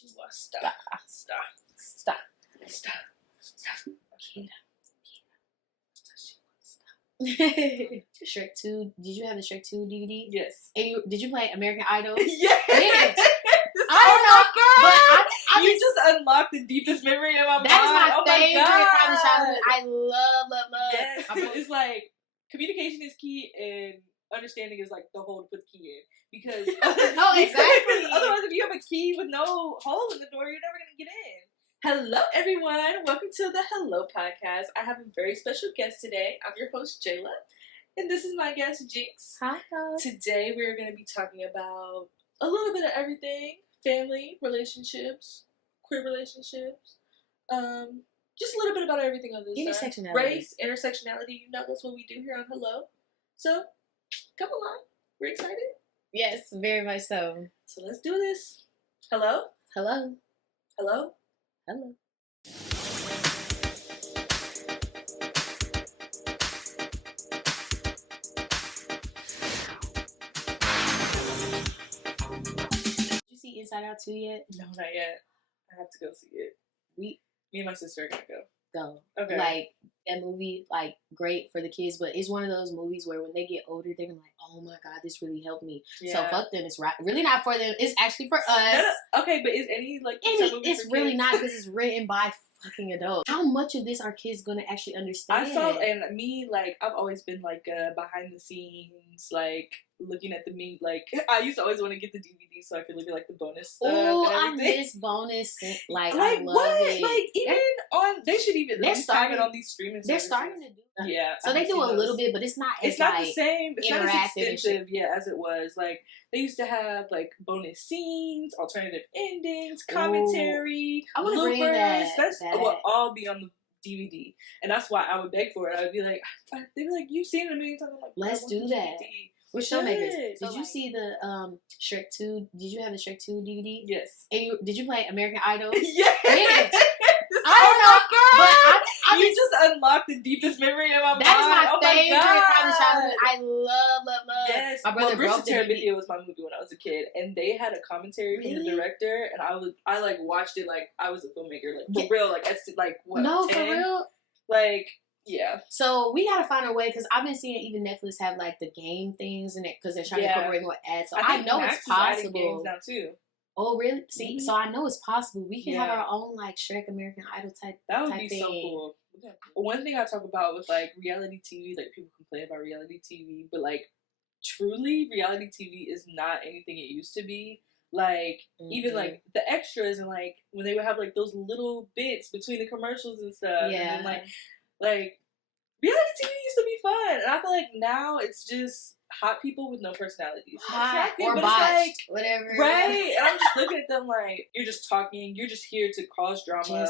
She was stop. Shrek 2. Did you have the Shrek 2 DVD? Yes. And did you play American Idol? Yes. I don't know, but you just unlocked the deepest memory of my mind. That is my oh favorite my part of childhood. I love. Yes. It's like communication is key and understanding is like the hole to put the key in. Because no, exactly. Otherwise, if you have a key with no hole in the door, you're never gonna get in. Hello, everyone. Welcome to the Hello Podcast. I have a very special guest today. I'm your host, Jayla, and this is my guest, Jinx. Hi. Today, we're going to be talking about a little bit of everything: family, relationships, queer relationships, just a little bit about everything on this Intersectionality. Race, intersectionality. You know, that's what we do here on Hello. So, come along. We're excited. Yes, very much so. So let's do this. Hello? Hello. Hello? Hello. Did you see Inside Out 2 yet? No, not yet. I have to go see it. Me and my sister are gonna go. Okay. Like, that movie, like, great for the kids, but it's one of those movies where when they get older, they're gonna be like, oh my god, this really helped me. Yeah. So fuck them. It's really not for them. It's actually for us. No. Okay, but is any, like, it's really kids? Not, because it's written by fucking adults. How much of this are kids gonna actually understand? I saw, and me, like, I've always been, like, behind the scenes, like, looking at the meme, like, I used to always want to get the DVD so I could look at, like, the bonus stuff. Oh, I miss bonus. Like I love what? it. Like, even they should even have it on these streaming services. They're starting to do that. Yeah. So they do a little bit, but it's not as, not like, the same. It's not as extensive, yeah, as it was. Like, they used to have, like, bonus scenes, alternative endings, commentary, bloopers. That will all be on the DVD. And that's why I would beg for it. I would be like, they'd be like, you've seen it a million times. I'm like, let's do that. We're showmakers. Did you see the Shrek 2? Did you have the Shrek 2 DVD? Yes. And did you play American Idol? Yes. I don't know, but you just unlocked the deepest memory of my mind. That is my favorite part of childhood. I love. Yes. My brother broke the DVD was my movie when I was a kid, and they had a commentary from the director, and I like watched it like I was a filmmaker, like for real, like like what? No, 10? For real. Like. Yeah. So we gotta find a way, because I've been seeing even Netflix have like the game things in it because they're trying to incorporate more ads. So I know it's possible. Games now too. Oh really? See, so I know it's possible. We can have our own like Shrek American Idol type. That would be so cool. One thing I talk about with like reality TV, like people complain about reality TV, but like truly reality TV is not anything it used to be. Like, even, like, the extras and, like, when they would have, like, those little bits between the commercials and stuff. Yeah. And then, like, reality TV used to be fun. And I feel like now it's just hot people with no personalities. Hot or botched, whatever. Right? And I'm just looking at them like, you're just talking. You're just here to cause drama.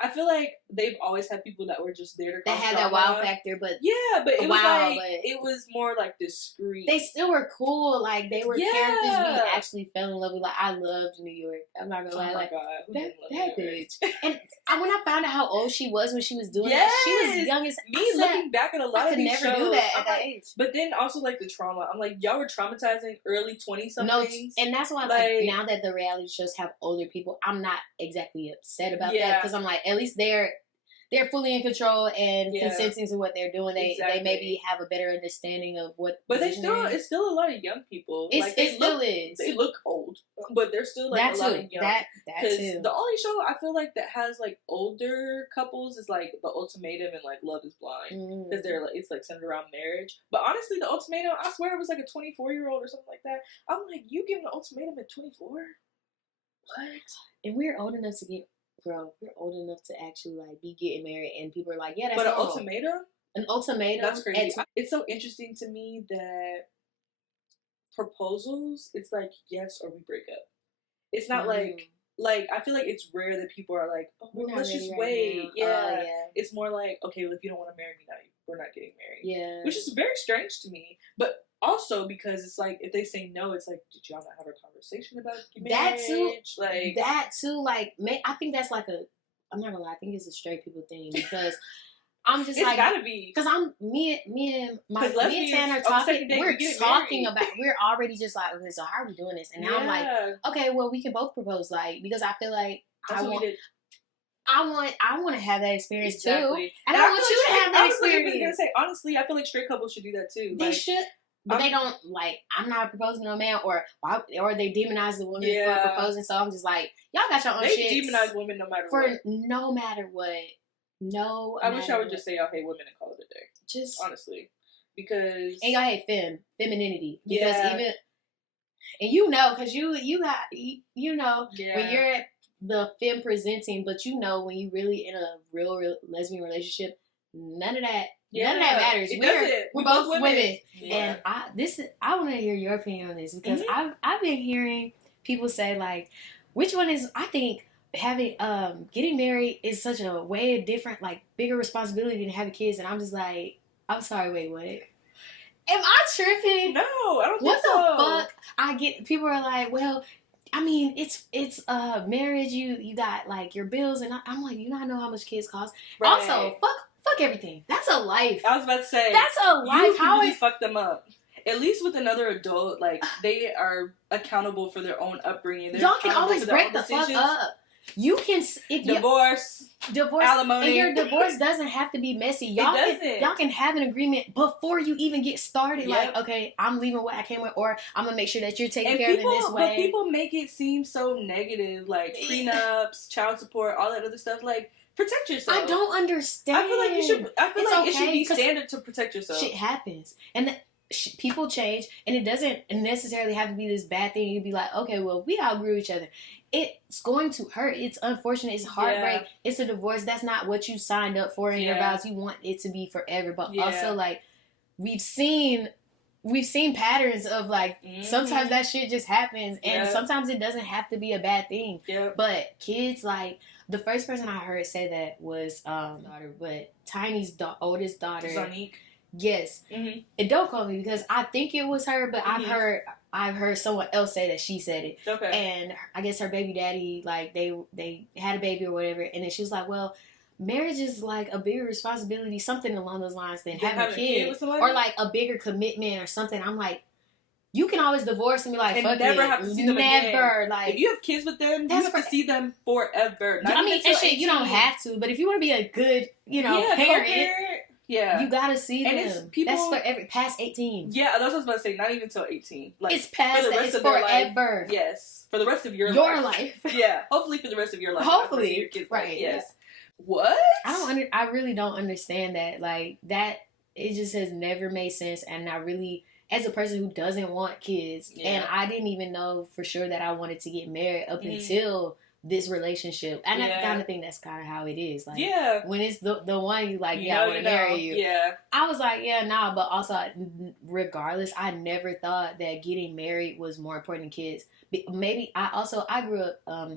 I feel like they've always had people that were just there to cause drama. They had that wow factor, but... Yeah, but it was it was more, like, discreet. They still were cool. Like, they were characters we actually fell in love with. Like, I loved New York. I'm not gonna lie. Oh, my God. That bitch. And when I found out how old she was when she was doing it, she was young as... Looking back at a lot of these shows... I could never do that at that age. But then also, like, the trauma. I'm like, y'all were traumatizing early 20-somethings. No, and that's why, like, now that the reality shows have older people, I'm not exactly upset about that, because I'm like, at least they're fully in control and consenting to what they're doing. They maybe have a better understanding of what. But it's still a lot of young people. It still is. They look old, but they're still like a lot of young. Because the only show I feel like that has like older couples is like The Ultimatum and like Love Is Blind, because they're like it's like centered around marriage. But honestly, The Ultimatum, I swear it was like a 24-year-old or something like that. I'm like, you giving an ultimatum at 24? What? And we're old enough to get. Bro, we're old enough to actually like be getting married, and people are like, "Yeah, that's." But an ultimatum? An ultimatum? That's crazy. It's so interesting to me that proposals, it's like yes or we break up. It's not like I feel like it's rare that people are like, "Oh, well, let's just wait." Yeah. It's more like, okay, well, if you don't want to marry me now, we're not getting married. Yeah, which is very strange to me, but. Also, because it's like if they say no, it's like, did y'all not have a conversation about marriage? That too. Like, I think that's like I'm not gonna lie. I think it's a straight people thing, because I'm just it's like, gotta be. Because me and Tan are talking. We're talking about. We're already just like, okay, so how are we doing this? And now I'm like, okay, well, we can both propose, like, because I feel like I want to have that experience too, and I want you to have that experience. Gonna say, honestly, I feel like straight couples should do that too. They should. But they don't, like, I'm not proposing to no man, or they demonize the woman for proposing. So I'm just like, y'all got your own shit. They demonize women no matter what. No matter what. I wish I would just say y'all hate women and call it a day. Just honestly, because and y'all hate femininity, because even and you know, because you got when you're the femme presenting, but you know when you really in a real lesbian relationship, none of that matters. We're both women. And I want to hear your opinion on this, because I've been hearing people say, like, which one is, I think having getting married is such a way different, like, bigger responsibility than having kids, and I'm just like, I'm sorry, wait, what? Am I tripping? No, I don't think so. What the fuck? I get, people are like, well, I mean, it's marriage. You got, like, your bills, and I'm like, you not know how much kids cost. Right. Also, fuck everything. That's a life. I was about to say, that's a life. You can really fuck them up. At least with another adult, like, they are accountable for their own upbringing. Y'all can always break the fuck up. You can divorce, alimony, and your divorce doesn't have to be messy. Y'all can have an agreement before you even get started. Like, okay, I'm leaving what I came with, or I'm gonna make sure that you're taking care of it this way. But people make it seem so negative, like prenups, child support, all that other stuff. Like, protect yourself. I don't understand. I feel like you should. I feel like it should be standard to protect yourself. Shit happens, and people change, and it doesn't necessarily have to be this bad thing. You'd be like, okay, well, we outgrew each other. It's going to hurt. It's unfortunate. It's heartbreak. Yeah. It's a divorce. That's not what you signed up for in your vows. You want it to be forever. But also, like, we've seen patterns of, like, sometimes that shit just happens, and sometimes it doesn't have to be a bad thing. Yep. But kids, like, the first person I heard say that was daughter, but Tiny's oldest daughter, Zonique. Yes. Mm-hmm. And don't call me, because I think it was her, but I've heard someone else say that she said it. Okay. And I guess her baby daddy, like, they had a baby or whatever, and then she was like, well, marriage is, like, a bigger responsibility, something along those lines, than having a kid, or, like, a bigger commitment or something. I'm like, you can always divorce and be like, fuck never it. Have to see them again. Like, if you have kids with them, you have to see them forever. I mean, and shit, you don't have to, but if you want to be a good, parent. Yeah, you gotta see them. It's people, that's for past 18. Yeah, that's what I was about to say. Not even till 18. Like, it's past. For the rest of forever. Life. Yes, for the rest of your life. Yeah, hopefully for the rest of your life. Hopefully, your kids' right? Life. Yes. What? I really don't understand that. Like, that, it just has never made sense. And I really, as a person who doesn't want kids, and I didn't even know for sure that I wanted to get married up until this relationship, and I kind of think that's kind of how it is. Like, when it's the one you like, I want to marry you. Yeah, I was like, nah, but also, regardless, I never thought that getting married was more important than kids. Maybe I grew up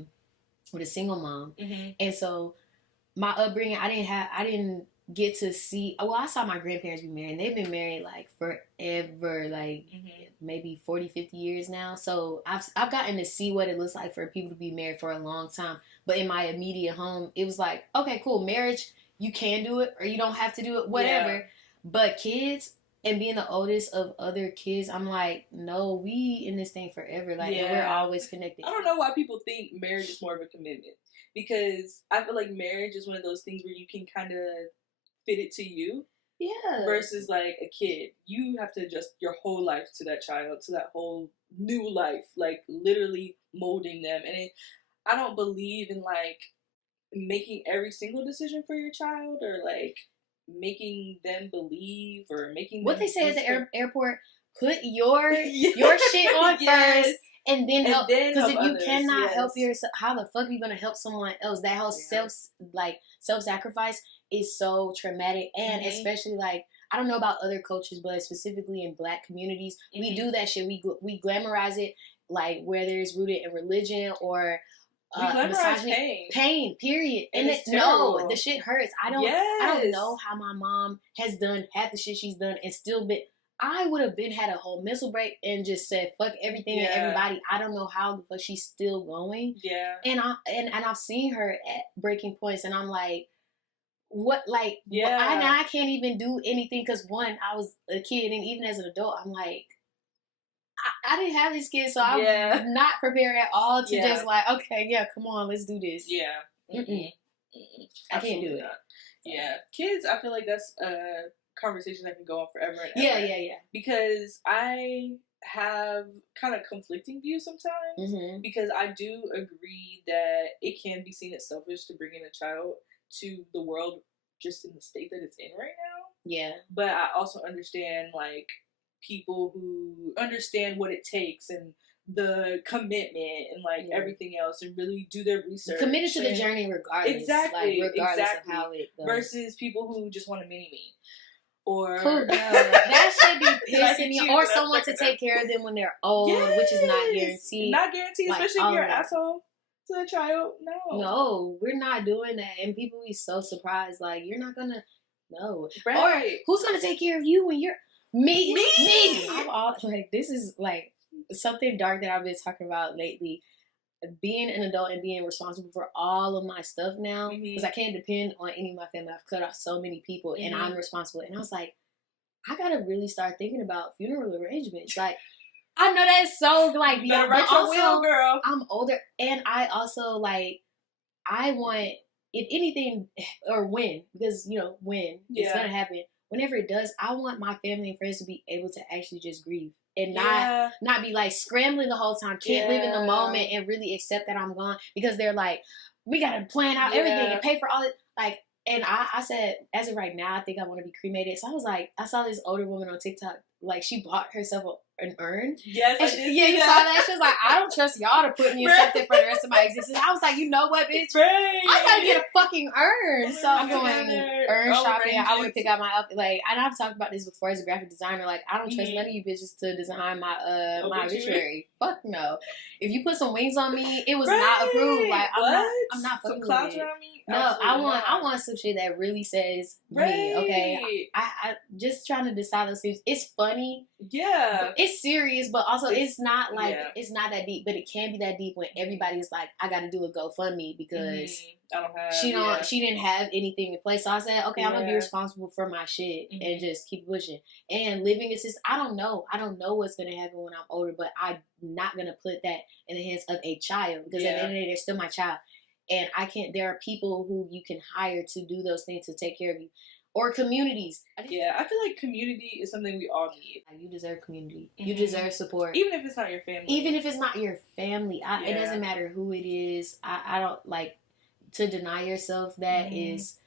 with a single mom, and so my upbringing, I didn't get to see. Well, I saw my grandparents be married, and they've been married, like, forever, like maybe 40, 50 years now. So I've gotten to see what it looks like for people to be married for a long time. But in my immediate home, it was like, okay, cool, marriage, you can do it or you don't have to do it, whatever. Yeah. But kids, and being the oldest of other kids, I'm like, no, we in this thing forever. Like, and we're always connected. I don't know why people think marriage is more of a commitment, because I feel like marriage is one of those things where you can kind of fit it to you. Yeah. Versus, like, a kid. You have to adjust your whole life to that child, to that whole new life. Like, literally molding them. And I don't believe in, like, making every single decision for your child, or, like, making them believe, or making what they say at the airport, put your shit on first. And then help, because if you cannot help yourself, how the fuck are you gonna help someone else? That whole self-sacrifice is so traumatic, and especially, like, I don't know about other cultures, but specifically in Black communities, we do that shit. We glamorize it, like, whether it's rooted in religion or we glamorize pain. Period. And no, the shit hurts. I don't know how my mom has done half the shit she's done and still been. I would have had a whole mental break and just said fuck everything and everybody. I don't know how the fuck she's still going. Yeah. And I've seen her at breaking points, and I'm like, what, like, I can't even do anything because, one, I was a kid, and even as an adult, I'm like, I didn't have these kids, so I'm not prepared at all to just like, okay, come on, let's do this. Yeah. I can't do it. Not. Yeah. Kids, I feel like that's a conversation that can go on forever and ever. Yeah. Because I have kind of conflicting views sometimes, because I do agree that it can be seen as selfish to bring in a child to the world just in the state that it's in right now. Yeah. But I also understand, like, people who understand what it takes and the commitment and, like, everything else, and really do their research. Committed to the journey regardless. Exactly. Like, regardless of how it goes. Versus people who just want a mini-me. Or that should be pissing me, or someone to take care of them when they're old, which is not guaranteed. Not guaranteed, like, especially if you're an asshole to a child. No, we're not doing that, and people be so surprised. Like, you're not gonna right. Or who's gonna take care of you when you're me? I'm all like, this is like something dark that I've been talking about lately. Being an adult and being responsible for all of my stuff now, because I can't depend on any of my family. I've cut off so many people, and I'm responsible. And I was like, I gotta really start thinking about funeral arrangements. Like, I know that's so like, better write your will, girl. I'm older, and I also like, I want, if anything, or when, because when it's gonna happen. Whenever it does, I want my family and friends to be able to actually just grieve. And not be like scrambling the whole time, can't live in the moment and really accept that I'm gone, because they're like, we gotta plan out everything and pay for all it. Like, and I said, as of right now, I think I want to be cremated. So I was like, I saw this older woman on TikTok, like, she bought herself an urn. Yes, and you saw that? She was like, I don't trust y'all to put me in something for the rest of my existence. I was like, you know what, bitch? I gotta get a fucking urn. So I'm going urn shopping. I want to pick out my outfit. Like, and I've talked about this before as a graphic designer. Like, I don't trust none of you bitches to design my my obituary. Fuck no. If you put some wings on me, it was not approved. Like, I'm not fucking with it. Around me? No, I want some shit that really says me. Okay, I just trying to decide those things. It's funny, but it's serious, but also it's not like it's not that deep. But it can be that deep when everybody's like, I got to do a GoFundMe because I don't have. She didn't have anything in place. So I said, okay, I'm gonna be responsible for my shit and just keep pushing. And living assist, I don't know what's gonna happen when I'm older, but I'm not gonna put that in the hands of a child, because at the end of the day, they're still my child. And I can't, there are people who you can hire to do those things to take care of you. Or communities. I feel like community is something we all need. You deserve community. You deserve support. Even if it's not your family. It doesn't matter who it is. I don't like to deny yourself. That is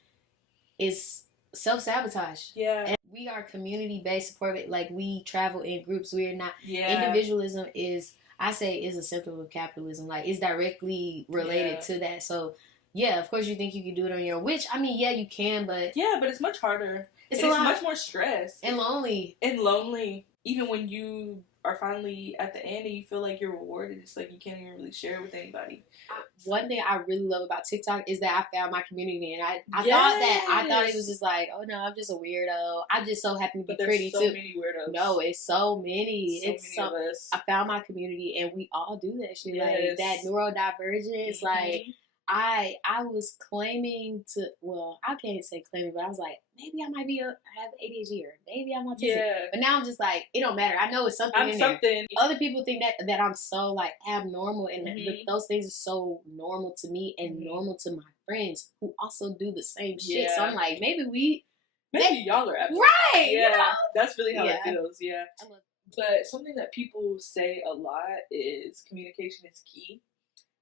self-sabotage. Yeah. And we are community-based support. Like, we travel in groups. We're not. Individualism is a symptom of capitalism. Like, it's directly related to that. So, of course you think you can do it on your own. Which, I mean, you can, but... Yeah, but it's much harder. It's much more stress. And lonely. Even when you are finally at the end and you feel like you're rewarded, it's like you can't even really share it with anybody. One thing I really love about TikTok is that I found my community, and I thought it was just like, oh no, I'm just a weirdo. I'm just so happy to be pretty too. There's so many weirdos. No, it's so many. Of us. I found my community, and we all do that shit. Like, that neurodivergence, like, I was claiming to, well, I can't say claiming, but I was like, maybe I might have ADHD, or maybe I'm autistic. Yeah. But now I'm just like, it don't matter. I know it's something in there. Other people think that I'm so like abnormal, and but those things are so normal to me and normal to my friends who also do the same shit. So I'm like, maybe y'all are abnormal. Right. Yeah. You know? That's really how it feels. Yeah. But something that people say a lot is communication is key.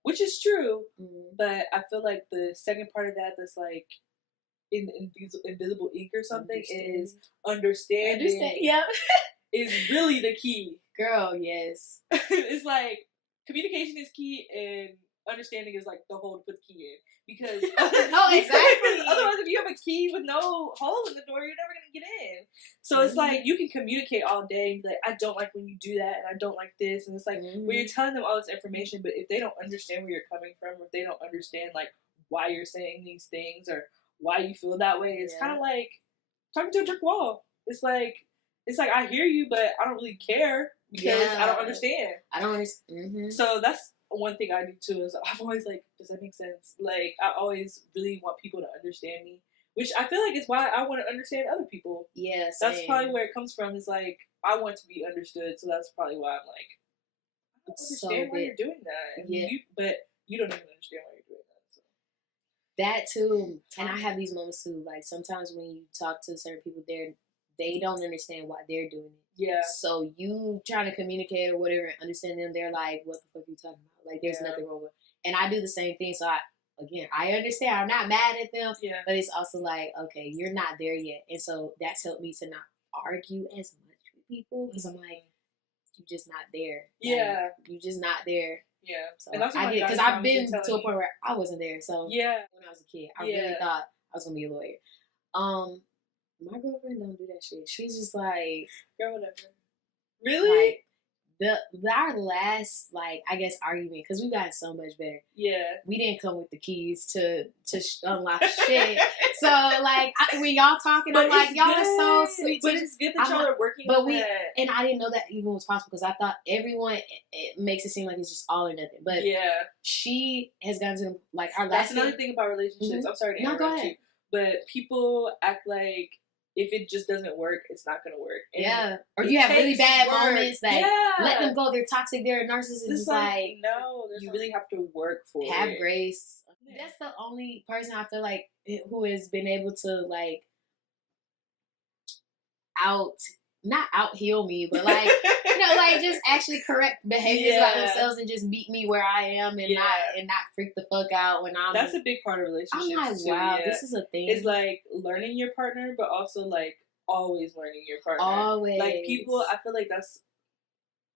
Which is true, but I feel like the second part of that that's like in invisible ink or something is understanding. Yeah, is really the key. Girl, yes. It's like communication is key and understanding is like the hole to put the key in. Because exactly. Otherwise, if you have a key with no hole in the door, you're never gonna get in. So it's like you can communicate all day and be like, I don't like when you do that, and I don't like this, and it's like when you're telling them all this information, but if they don't understand where you're coming from, or if they don't understand like why you're saying these things or why you feel that way, it's kind of like talking to a brick wall. It's like I hear you, but I don't really care because I don't understand. I don't understand. So that's one thing I do too, is I'm always like, does that make sense? Like, I always really want people to understand me, Which I feel like is why I want to understand other people. Yeah, same. That's probably where it comes from. Is like I want to be understood, so that's probably why I'm like, I don't understand why you're doing that. And but you don't even understand why you're doing that. So. That too, and I have these moments too. Like sometimes when you talk to certain people, they don't understand why they're doing it. Yeah. So you trying to communicate or whatever and understand them, they're like, "What the fuck are you talking about?" Like there's nothing wrong with. And I do the same thing. So I understand. I'm not mad at them. Yeah. But it's also like, okay, you're not there yet, and so that's helped me to not argue as much with people because I'm like, you're just not there. Yeah. Like, you're just not there. Yeah. So and I did because I've been to a point where I wasn't there. So yeah, when I was a kid, I really thought I was gonna be a lawyer. My girlfriend don't do that shit. She's just like, girl, whatever. Really? Like, our last, like, I guess, argument, because we got so much better. Yeah. We didn't come with the keys to unlock shit. So, like, when y'all talking, I'm like, y'all are so sweet. But it's good that y'all are working on that. And I didn't know that even was possible because I thought everyone, it makes it seem like it's just all or nothing. But she has gotten to, like, our last That's another thing about relationships. Mm-hmm. I'm sorry to interrupt you. But people act like, if it just doesn't work, it's not going to work. And or you have really bad moments that let them go. They're toxic. They're narcissists. It's like no, you really have to work for it. Have grace. Yeah. That's the only person I feel like who has been able to like not out heal me, but like like just actually correct behaviors about themselves and just meet me where I am and not freak the fuck out when I'm. That's a big part of relationships. I'm like, wow, this is a thing. It's like learning your partner, but also like always learning your partner. Always. Like people, I feel like that's.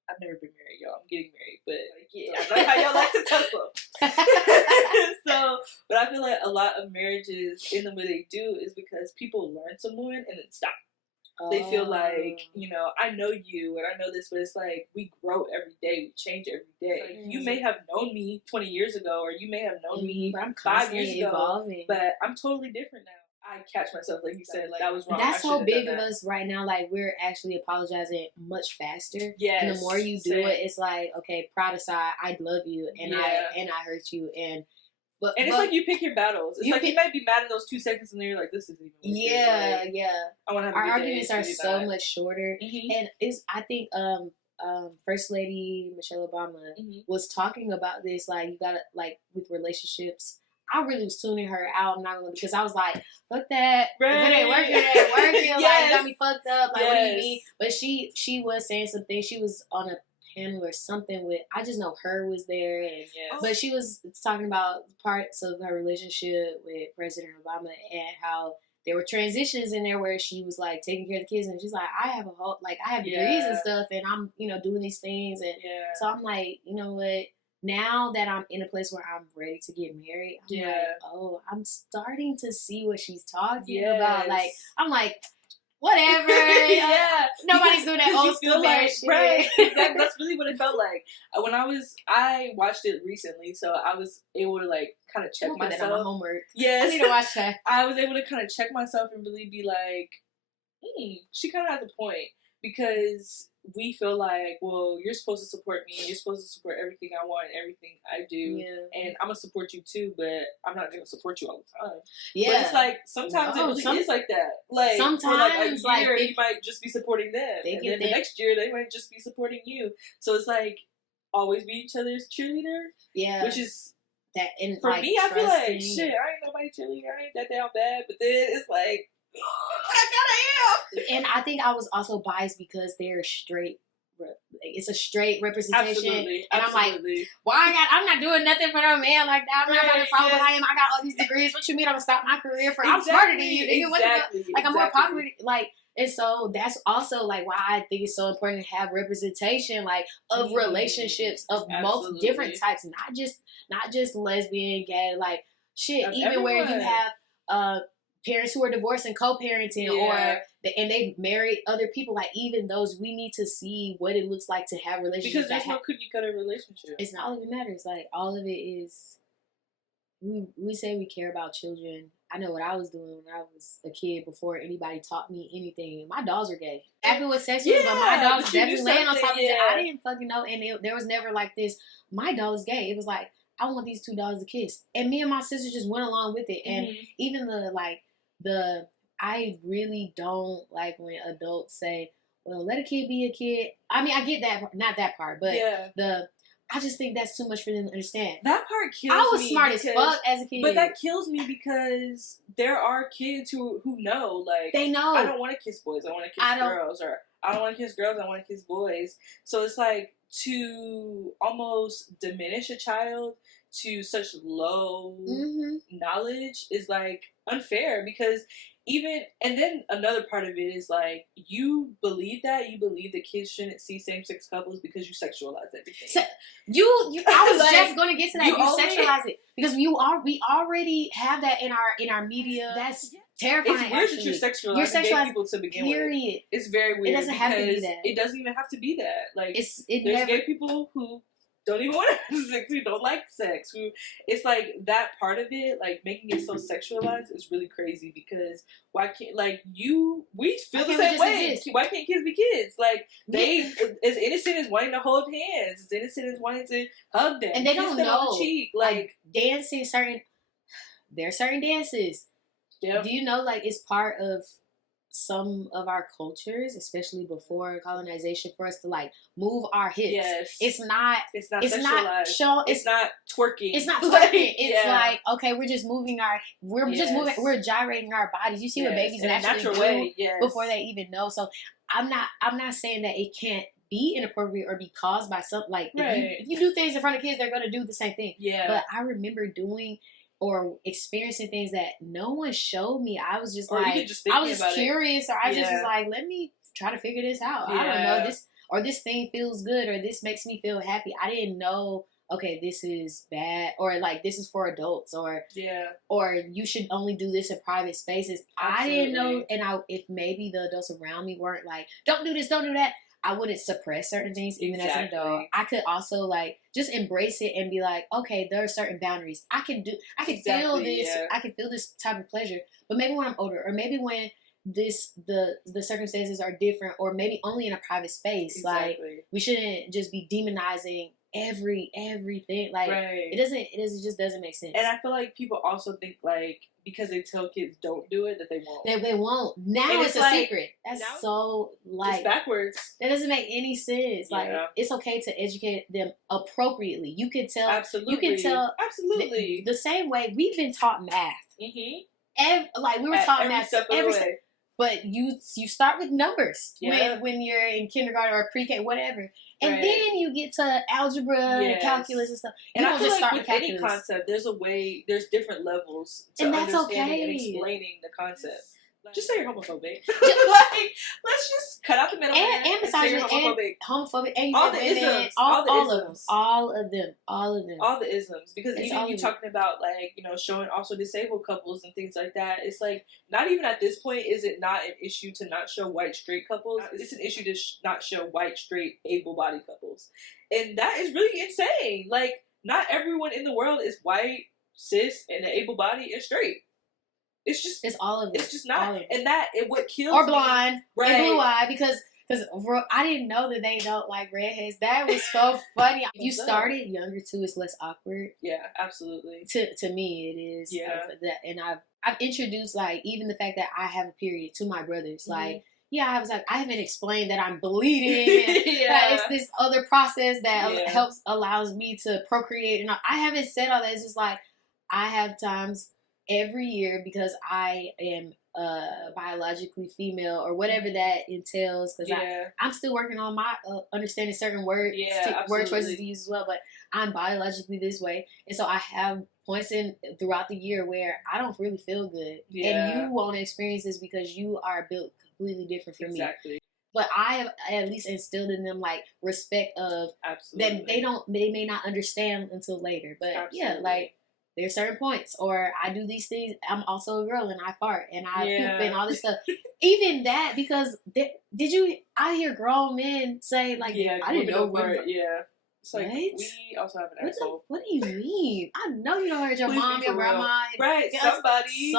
I've never been married, y'all. I'm getting married, but I know how y'all like to tussle. So, but I feel like a lot of marriages in the way they do is because people learn someone and then stop. They feel like, I know you and I know this, but it's like we grow every day, we change every day. Like, you may have known me 20 years ago, or you may have known me 5 years ago, but I'm totally different now. I catch myself, like you said, like that was wrong. That's so big of us right now. Like we're actually apologizing much faster. Yes, and the more you do it, it's like, okay, pride aside, I love you, and I hurt you, and it's like you pick your battles. It's like you might be mad in those 2 seconds, and then you're like, "This isn't even." I want to have our arguments are so much shorter, and I think First Lady Michelle Obama was talking about this. Like you gotta like with relationships. I really was tuning her out. I'm not gonna because I was like, "Fuck that! Right. If it ain't working, it ain't working." Like you got me fucked up. Like what do you mean? But she was saying something. She was on a panel or something with, I just know her was there, and but she was talking about parts of her relationship with President Obama and how there were transitions in there where she was like taking care of the kids, and she's like, I have degrees and stuff, and I'm doing these things, and so I'm like, you know what? Now that I'm in a place where I'm ready to get married, I'm like, oh, I'm starting to see what she's talking about. Like I'm like, whatever. Nobody's doing that old school marriage shit. Right. Exactly. That's really what it felt like. When I watched it recently, so I was able to like kind of check myself. That on my homework. Yes. I need to watch that. I was able to kind of check myself and really be like, she kind of has a point, because we feel like, well, you're supposed to support me, you're supposed to support everything I want, everything I do, and I'm gonna support you too, but I'm not gonna support you all the time. Yeah, but it's like sometimes it really is like that. Like sometimes, for like a year, you might just be supporting them, and then the next year they might just be supporting you. So it's like always be each other's cheerleader. Yeah, which is that. And for me, I feel like shit. I ain't nobody cheerleader. I ain't that down bad. But then it's like, I kinda am. And I think I was also biased because they're straight. It's a straight representation. Absolutely. And I'm like, I'm not doing nothing for no man like that. I'm not going to follow behind him. I got all these degrees. What you mean I'm going to stop my career for? I'm smarter than you. Like, I'm more popular. Like, and so that's also like why I think it's so important to have representation, like of relationships of most different types, not just lesbian, gay, like shit. Of even everyone. Where you have parents who are divorced and co-parenting, and they've married other people. Like even those, we need to see what it looks like to have relationships. Because there's no cookie cutter relationship. It's not all of it matters. Like all of it is. We say we care about children. I know what I was doing when I was a kid before anybody taught me anything. My dogs are gay. Happy with sex was, but my dog was definitely laying on top of it. I didn't fucking know, and there was never like this. My dog is gay. It was like I want these two dogs to kiss, and me and my sister just went along with it. And even I really don't like when adults say, well, let a kid be a kid. I mean, I get that, not that part, but I just think that's too much for them to understand. That part kills me. I was smart as fuck as a kid. But that kills me because there are kids who know, like, they know. I don't want to kiss boys, I want to kiss girls, or I don't want to kiss girls, I want to kiss boys. So it's like, to almost diminish a child to such low knowledge is like unfair, because and then another part of it is like, you believe that kids shouldn't see same-sex couples because you sexualize everything. So, I was like, just going to get to that. You sexualize it because we already have that in our media. That's terrifying. It's weird that you're sexualizing gay people to begin with. It's very weird. It doesn't have to be that. It doesn't even have to be that. Like, there's never, gay people who don't even want to have sex, who don't like sex, who, it's like, that part of it, like, making it so sexualized is really crazy, because why can't, like, we feel the same way. Why can't kids be kids? Like, they, as innocent as wanting to hold hands, as innocent as wanting to hug them, and they don't know, on the cheek, like dancing there are certain dances. Yep. Do you know, like, it's part of some of our cultures, especially before colonization, for us to like move our hips. Yes. It's not twerking. It's not twerking. It's like, okay, we're just moving we're gyrating our bodies. You see what babies naturally do before they even know. So I'm not saying that it can't be inappropriate or be caused by something, like, if you do things in front of kids, they're gonna do the same thing. Yeah. But I remember doing or experiencing things that no one showed me. I was just I was just curious, or I just was like, let me try to figure this out. I don't know, this thing feels good, or this makes me feel happy. I didn't know, okay, this is bad, or like, this is for adults, or you should only do this in private spaces. Absolutely. I didn't know, and if maybe the adults around me weren't like, don't do this, don't do that, I wouldn't suppress certain things even as an adult. I could also like just embrace it and be like, okay, there are certain boundaries. I can feel this. I can feel this type of pleasure. But maybe when I'm older, or maybe when the circumstances are different, or maybe only in a private space. Like, we shouldn't just be demonizing everything. Like, it just doesn't make sense. And I feel like people also think, like, because they tell kids don't do it, that they won't. They won't. Now it's a secret. That's so, like, it's backwards. That doesn't make any sense. Like, it's okay to educate them appropriately. You can tell. Absolutely. You can tell. Absolutely. The same way we've been taught math. Like, we were taught math every step. But you start with numbers when you're in kindergarten or pre-K, whatever. And then you get to algebra and calculus and stuff. And I feel like with any concept, there's different levels to understanding and explaining the concept. Just say you're homophobic. Like, let's just cut out the middle and misogynist and homophobic and all the isms, all of the isms. Because even you talking about, like, you know, showing also disabled couples and things like that, it's like, not even at this point is it not an issue to not show white straight couples. It's an issue to not show white straight able-bodied couples, and that is really insane. Like, not everyone in the world is white, cis, and able-bodied and straight. It's all of it. It's just not. And what kills or blonde, and blue-eyed, because I didn't know that they don't like redheads. That was so funny. If you started younger too, it's less awkward. Yeah, absolutely. To me, it is. Yeah. And I've introduced, like, even the fact that I have a period to my brothers. Like, I was like, I haven't explained that I'm bleeding. And that it's this other process that allows me to procreate. And I haven't said all that. It's just like, I have times every year, because I am biologically female, or whatever that entails, because I'm still working on my understanding certain word choices to use as well, but I'm biologically this way, and so I have points throughout the year where I don't really feel good, and you won't experience this because you are built completely different from me. But I have at least instilled in them, like, respect of that they may not understand until later, but like, there's certain points, or I do these things. I'm also a girl, and I fart, and I poop, and all this stuff. Even that, because I hear grown men say, like, I didn't know what. It's like, we also have an asshole. What do you mean? I know you don't hurt your mom, your grandma. Right, somebody.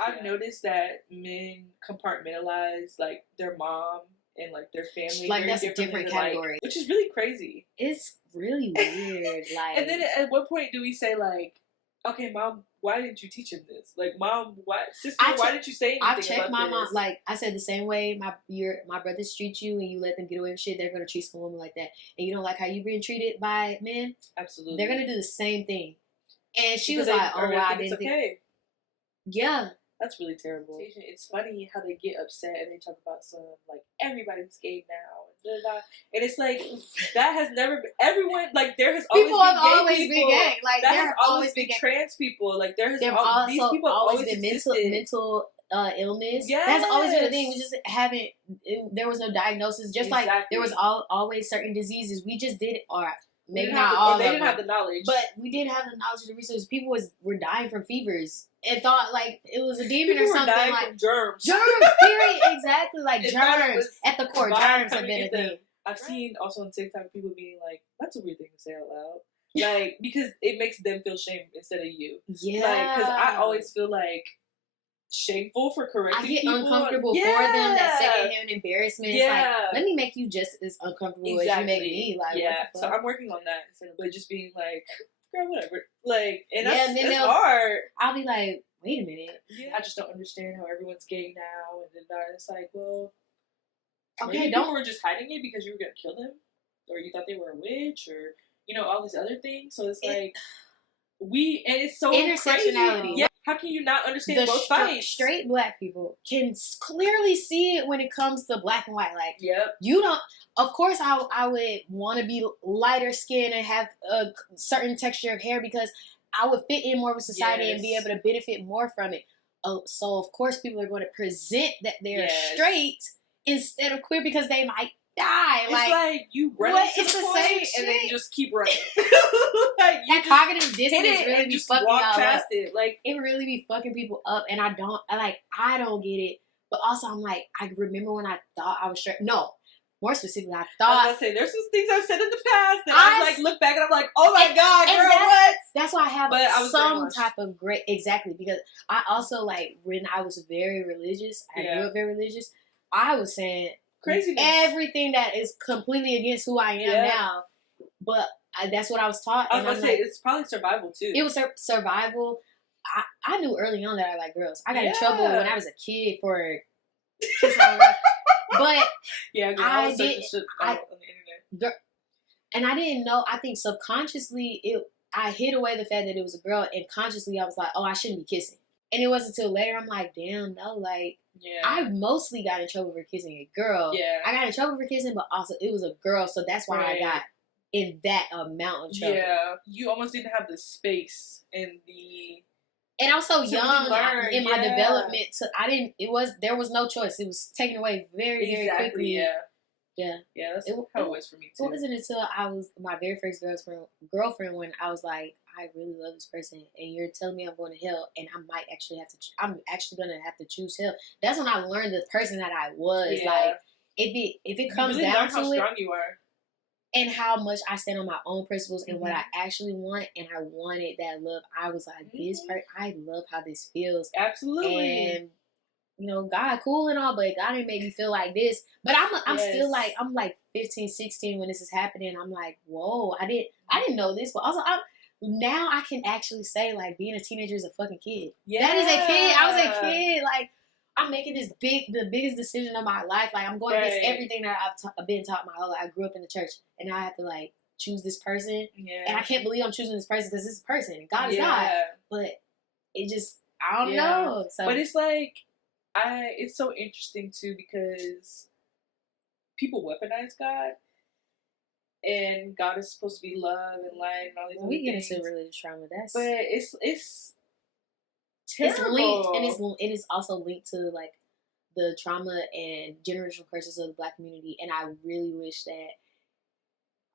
I've noticed that men compartmentalize, like, their mom and, like, their family. Like, that's a different category. Like, which is really crazy. It's really weird. Like, and then at what point do we say, like, okay, Mom, why didn't you teach him this? Like, Mom, sister, why didn't you say anything I've checked about my this? mom. Like I said, the same way my brothers treat you, and you let them get away with shit, they're gonna treat some woman like that. And you don't like how you being treated by men. Absolutely, they're gonna do the same thing. And she was like, "Oh, wow, I didn't think." Okay. Yeah. That's really terrible. It's funny how they get upset and they talk about some, like, everybody's gay now. And it's like, that has never been, everyone, like, there has always been gay. Like, there has always been trans people. Like, these people have always been existed. mental illness. Yes. That's always been a thing. We just haven't, there was no diagnosis. Just like there was always certain diseases. We just did, or maybe not all of them. They didn't have the knowledge. But we did have the knowledge and the resources. People were dying from fevers and thought like it was a demon or something. Dying like from germs. Period. Exactly. Like germs. At the core, germs have been a thing. I've seen also on TikTok people being like, that's a weird thing to say out loud. Like, because it makes them feel shame instead of you. Yeah. Like, because I always feel like shameful for correcting people. I get uncomfortable for them. That secondhand embarrassment. Yeah. It's like, let me make you just as uncomfortable as you make me. Like, yeah. So I'm working on that instead of just being like, girl, whatever. Like, and that's hard. I'll be like, wait a minute. Yeah. I just don't understand how everyone's gay now. And then it's like, well, okay, people were just hiding it because you were gonna kill them, or you thought they were a witch, or all these other things. So it's like and it's so intersectionality. Crazy. Yeah. How can you not understand both sides? Straight black people can clearly see it when it comes to black and white. Like, you don't. Of course, I would want to be lighter skinned and have a certain texture of hair because I would fit in more of a society and be able to benefit more from it. So of course, people are going to present that they're straight instead of queer because they might die. It's like you run into the point and then you just keep running. Like, that cognitive dissonance really be fucking walk y'all past up. It. Like, it really be fucking people up, and I don't get it. But also, I'm like, I remember when I thought I was straight. No, more specifically, I thought. I was gonna say, there's some things I've said in the past that I like look back and I'm like, oh my god, girl, what? That's why I have some type of great because I also like when I was very religious. I grew up very religious. I was saying craziness. Everything that is completely against who I am now. But that's what I was taught. I was going to say, it's probably survival too. It was survival. I knew early on that I like girls. I got in trouble when I was a kid for kissing on my but I did. On the internet. And I didn't know. I think subconsciously I hid away the fact that it was a girl, and consciously I was like, oh, I shouldn't be kissing. And it wasn't until later I'm like, damn, no, like, I mostly got in trouble for kissing a girl. Yeah. I got in trouble for kissing, but also it was a girl, so that's why I got in that amount of trouble. Yeah. You almost didn't have the space and the... And I was so young in my development, there was no choice. It was taken away very, very quickly. Yeah. Yeah, that's how it was for me too. It wasn't until I was my very first girlfriend when I was like, I really love this person, and you're telling me I'm going to hell, and I'm actually gonna have to choose hell. That's when I learned the person that I was. Yeah. Like, if it comes down to how strong you are, and how much I stand on my own principles and what I actually want, and I wanted that love. I was like, this part, I love how this feels. Absolutely. And God cool and all, but God didn't make me feel like this. But I'm still like, I'm like 15, 16 when this is happening. I'm like, whoa, I didn't know this. But also, now I can actually say, like, being a teenager is a fucking kid. Yeah. That is a kid. I was a kid. Like, I'm making the biggest decision of my life. Like, I'm going against everything that I've been taught my whole life. I grew up in the church, and now I have to, like, choose this person. Yeah. And I can't believe I'm choosing this person because this is a person. God is God. But it just, I don't know. So. But it's like, it's so interesting too because people weaponize God, and God is supposed to be love and light and all these. We get into religious trauma. But it's terrible. It's linked, and it is also linked to like the trauma and generational curses of the Black community. And I really wish that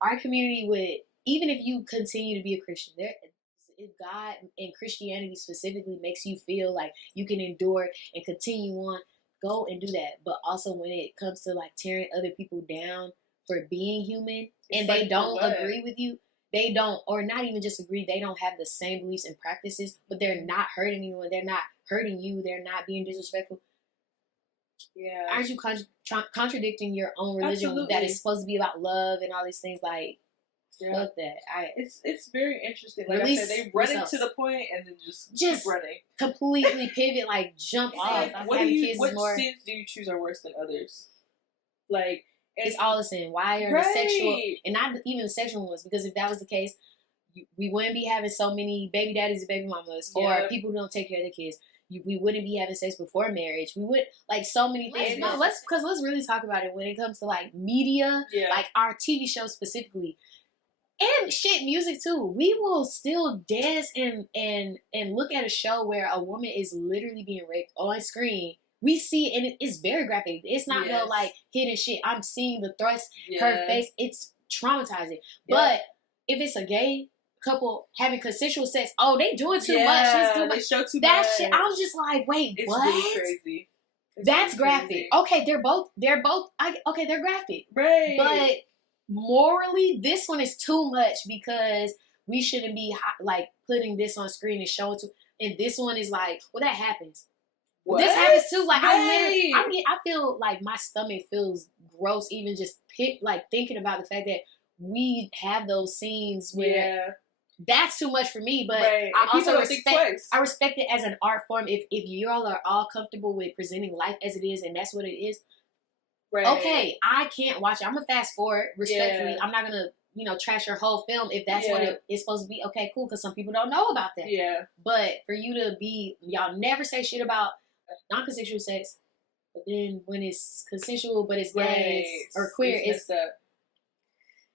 our community would, even if you continue to be a Christian, if God and Christianity specifically makes you feel like you can endure and continue on, go and do that. But also when it comes to like tearing other people down for being human, and they don't agree with you, they don't, or not even just agree, they don't have the same beliefs and practices, but they're not hurting anyone, they're not hurting you, they're not being disrespectful. Yeah. Aren't you contradicting your own religion that is supposed to be about love and all these things? Like, Fuck that. It's very interesting. Like I said, they run into the point and then just keep running. Completely pivot, like jump off. What sins do you choose are worse than others? Like it's all the sin. Why are the sexual and not even the sexual ones? Because if that was the case, we wouldn't be having so many baby daddies and baby mamas or people who don't take care of their kids. We wouldn't be having sex before marriage. We would like so many things. Let's really talk about it when it comes to like media, like our TV shows specifically. And shit, music too. We will still dance and look at a show where a woman is literally being raped on screen. We see, and it's very graphic. It's not no like hidden shit. I'm seeing the thrust, her face. It's traumatizing. But if it's a gay couple having consensual sex, they doing too much. They show too that much. Shit. I'm just like, wait, it's what? Really crazy. That's really graphic. Crazy. Okay, they're both. They're graphic. Right. But morally, this one is too much because we shouldn't be like putting this on screen and showing to. And this one is like, well, that happens. What? This happens too. Like I feel like my stomach feels gross even just thinking about the fact that we have those scenes where that's too much for me. But I also respect it as an art form. If you all are all comfortable with presenting life as it is and that's what it is. Right. Okay, I can't watch it. I'm gonna fast forward respectfully. I'm not gonna, trash your whole film if that's what it's supposed to be. Okay, cool, because some people don't know about that. Yeah. But for you to y'all never say shit about non-consensual sex, but then when it's consensual but it's gay or queer, it's up.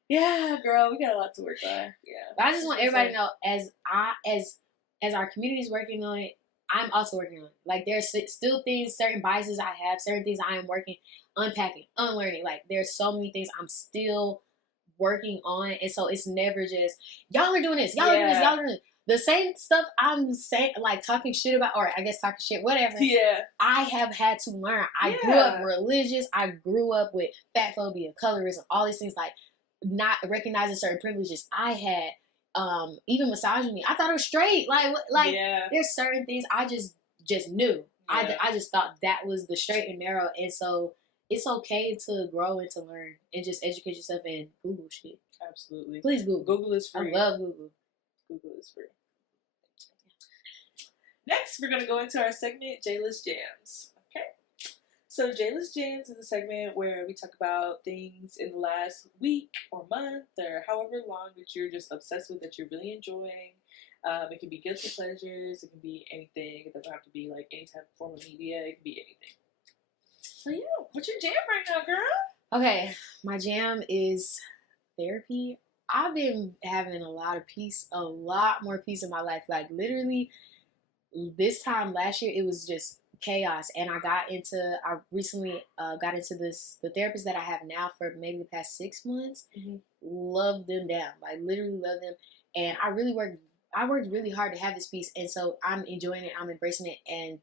Yeah, girl, we got a lot to work on. Yeah. But I just want everybody to know, as our community is working on it, I'm also working on it. Like, there's still things, certain biases I have, certain things I am unpacking, unlearning. Like, there's so many things I'm still working on. And so it's never just, y'all are doing this, y'all are doing this, y'all are doing this. The same stuff I'm saying, like talking shit about, or I guess talking shit, whatever. Yeah. I have had to learn. I grew up religious. I grew up with fat phobia, colorism, all these things, like not recognizing certain privileges. I had even misogyny. I thought it was straight. Like there's certain things I just knew. Yeah. I just thought that was the straight and narrow. And so it's okay to grow and to learn and just educate yourself and Google shit. Absolutely. Please Google. Google is free. I love Google. Google is free. Next, we're going to go into our segment, Jayla's Jams. Okay? So, Jayla's Jams is a segment where we talk about things in the last week or month or however long that you're just obsessed with, that you're really enjoying. It can be guilty pleasures. It can be anything. It doesn't have to be like any type of form of media. It can be anything. So, yeah. What's your jam right now, girl? Okay. My jam is therapy. I've been having a lot more peace in my life. Like, literally, this time last year, it was just chaos. And I recently got into the therapist that I have now for maybe the past 6 months. Mm-hmm. Love them down. Like, literally love them. And I worked really hard to have this peace. And so I'm enjoying it. I'm embracing it. And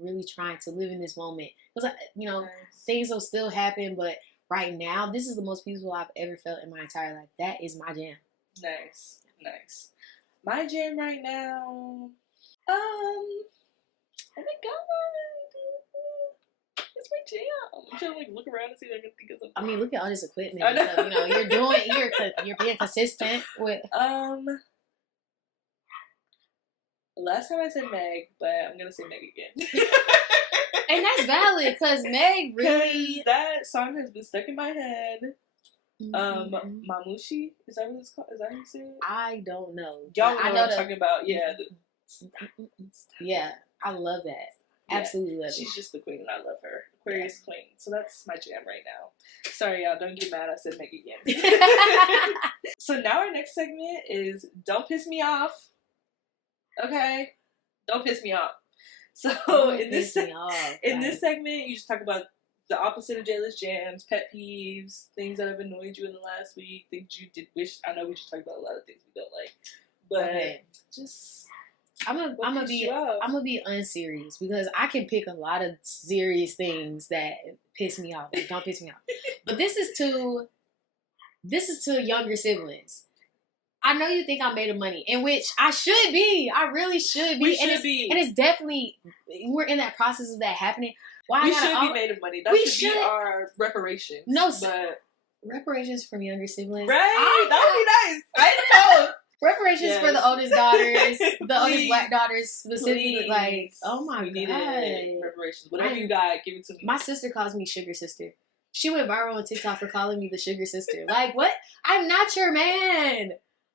really trying to live in this moment. Because, nice. Things will still happen, but right now, this is the most peaceful I've ever felt in my entire life. That is my jam. Nice. My jam right now, oh my god, it's my jam. I'm trying to look around and see if I can think of something. I mean, look at all this equipment. So, you're being consistent with. Last time I said Meg, but I'm gonna say Meg again. And that's valid, because Meg really... that song has been stuck in my head. Mamushi? Is that what it's called? Is that how you say it? I don't know. Y'all know what I'm talking about. Yeah. Yeah, I love that. Yeah. Absolutely love it. She's just the queen, and I love her. Aquarius queen. So that's my jam right now. Sorry, y'all. Don't get mad. I said Meg again. So now our next segment is Don't Piss Me Off. Okay? Don't piss me off. So in this segment, you just talk about the opposite of Jayla's jams, pet peeves, things that have annoyed you in the last week, things you did wish. I know we just talked about a lot of things we don't like, but just I'm gonna be unserious, because I can pick a lot of serious things that piss me off. Don't piss me off. But this is to younger siblings. I know you think I'm made of money, in which I should be. I really should be. We should be. And it's definitely, we're in that process of that happening. We should be made of money. That should be our reparations. No, but Reparations from younger siblings. Right? That would be nice. I know. Reparations for the oldest daughters, the oldest black daughters specifically. Please. Like, oh my God. Reparations. Whatever you got, give it to me. My sister calls me Sugar Sister. She went viral on TikTok for calling me the Sugar Sister. Like, what? I'm not your man.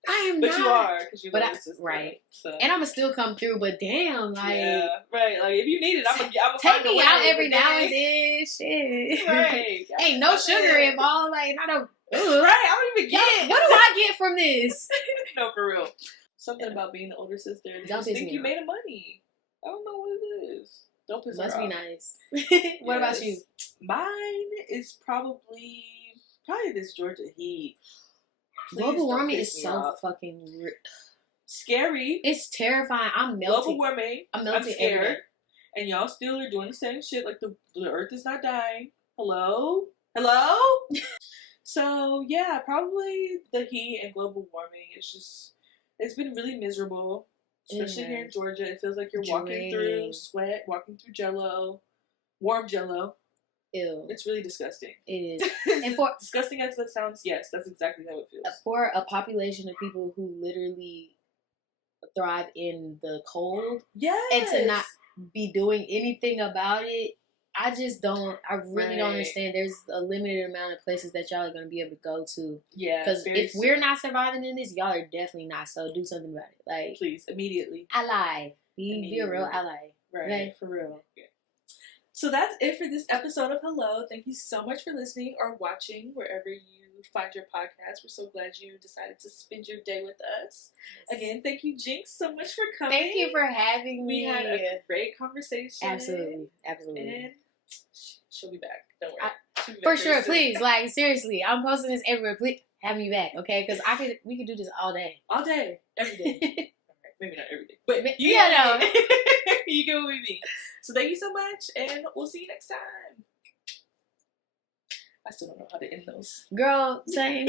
I am not. But you are, because you're the sister. Right. So. And I'm going to still come through, but damn, like. Yeah, right. Like, if you need it, I'm going to take me out every now and then. Shit. Right. Ain't no sugar involved. Like, not a. Right, I don't even get it. What do I get from this? No, for real. Something about being the older sister. Don't think you made a money. I don't know what it is. Don't piss Must her be off. Nice. What about you? Mine is probably this Georgia heat. Global warming is so fucking scary. It's terrifying. I'm melting. Global warming. I'm melting. I'm scared. And y'all still are doing the same shit. Like the earth is not dying. Hello? So yeah, probably the heat and global warming. It's been really miserable. Especially here in Georgia. It feels like you're walking through sweat, walking through jello. Warm jello. Ew. It's really disgusting. It is. And for disgusting as that sounds, yes, that's exactly how it feels. For a population of people who literally thrive in the cold. Yes. And to not be doing anything about it, I really don't understand. There's a limited amount of places that y'all are going to be able to go to. Yeah. Because if we're not surviving in this, y'all are definitely not. So do something about it. Like, please, immediately. Ally. Be a real ally. Right. Okay? For real. Yeah. So that's it for this episode of Hello. Thank you so much for listening or watching wherever you find your podcast. We're so glad you decided to spend your day with us. Yes. Again, thank you, Jinx, so much for coming. Thank you for having me. We had a great conversation. Absolutely. And she'll be back. Don't worry. For sure, please. Like, seriously, I'm posting this everywhere. Please have me back, okay? Because we could do this all day. All day. Every day. Alright, maybe not every day. But no. You go with me. So thank you so much, and we'll see you next time. I still don't know how to end those. Girl, same.